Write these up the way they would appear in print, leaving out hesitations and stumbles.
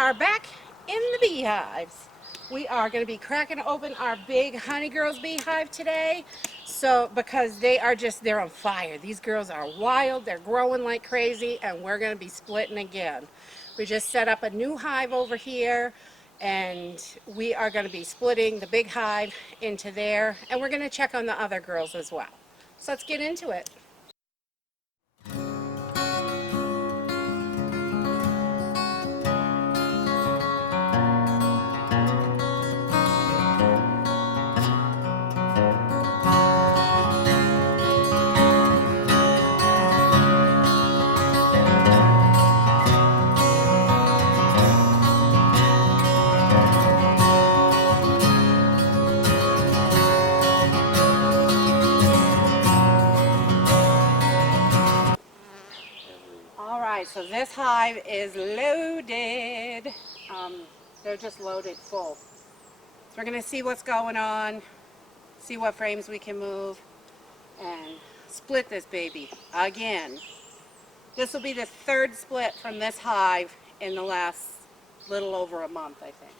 are back in the beehives. We are going to be cracking open our big Honey Girls beehive today. So, because they're on fire. These girls are wild, they're growing like crazy, and we're going to be splitting again. We just set up a new hive over here, and we are going to be splitting the big hive into there, and we're going to check on the other girls as well. So let's get into it. Alright, so this hive is loaded. They're just loaded full. So we're going to see what's going on, see what frames we can move, and split this baby again. This will be the third split from this hive in the last little over a month, I think.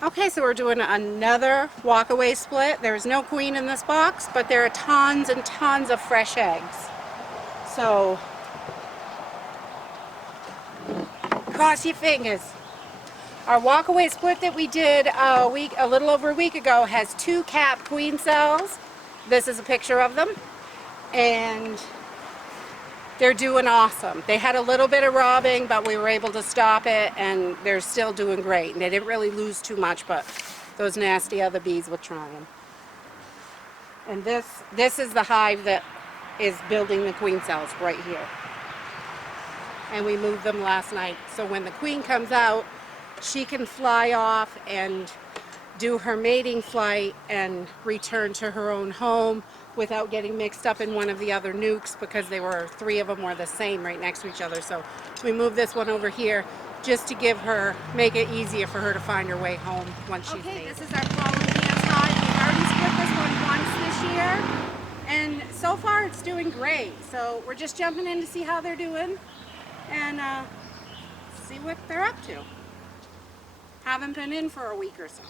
Okay, so we're doing another walkaway split. There's no queen in this box, but there are tons and tons of fresh eggs. So, cross your fingers. Our walkaway split that we did a little over a week ago has 2 capped queen cells. This is a picture of them. And They're doing awesome. They had a little bit of robbing, but we were able to stop it, and they're still doing great. And they didn't really lose too much, but those nasty other bees were trying. And this is the hive that is building the queen cells right here. And we moved them last night. So when the queen comes out, she can fly off and do her mating flight and return to her own home without getting mixed up in one of the other nukes, because three of them were the same right next to each other. So we moved this one over here just to make it easier for her to find her way home once she's made. Okay, this is our pollen dance hive. We've already split this one once this year, and so far it's doing great. So we're just jumping in to see how they're doing and see what they're up to. Haven't been in for a week or so.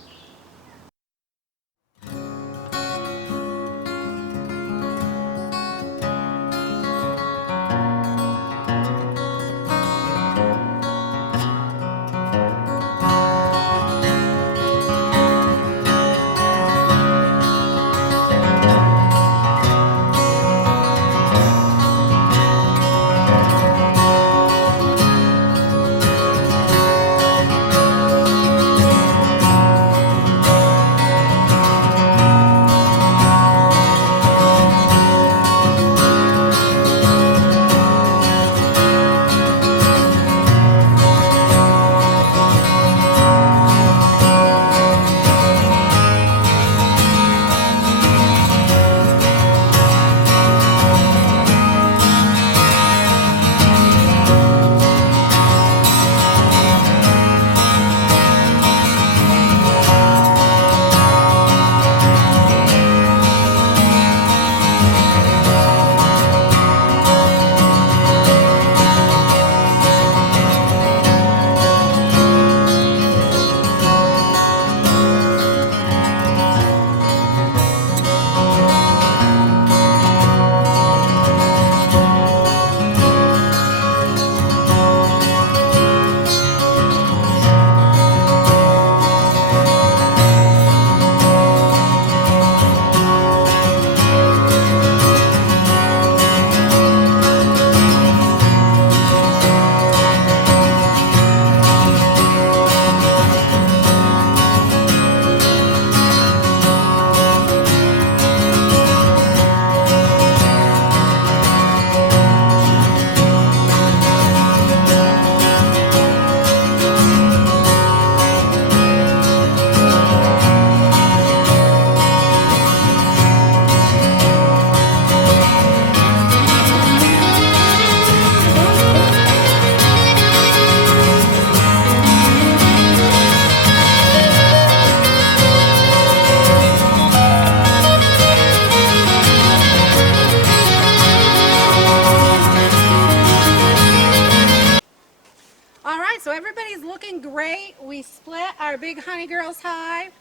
So everybody's looking great. We split our big honey girls hive.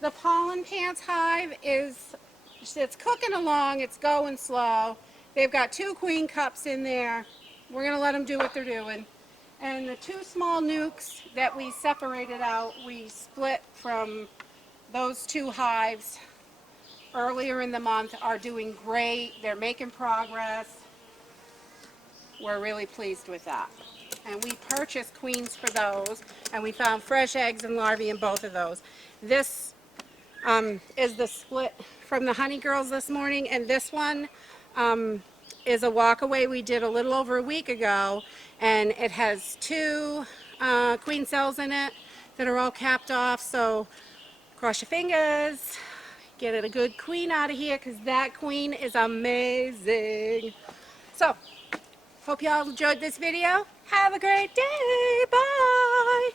The pollen pants hive it's cooking along. It's going slow. They've got 2 queen cups in there. We're going to let them do what they're doing. And the 2 small nukes that we separated out, we split from those 2 hives earlier in the month, are doing great. They're making progress. We're really pleased with that. And we purchased queens for those, and we found fresh eggs and larvae in both of those. This is the split from the honey girls this morning, and this one is a walkaway we did a little over a week ago, and it has 2 queen cells in it that are all capped off. So cross your fingers, get it a good queen out of here, because that queen is amazing. So hope y'all enjoyed this video. Have a great day. Bye.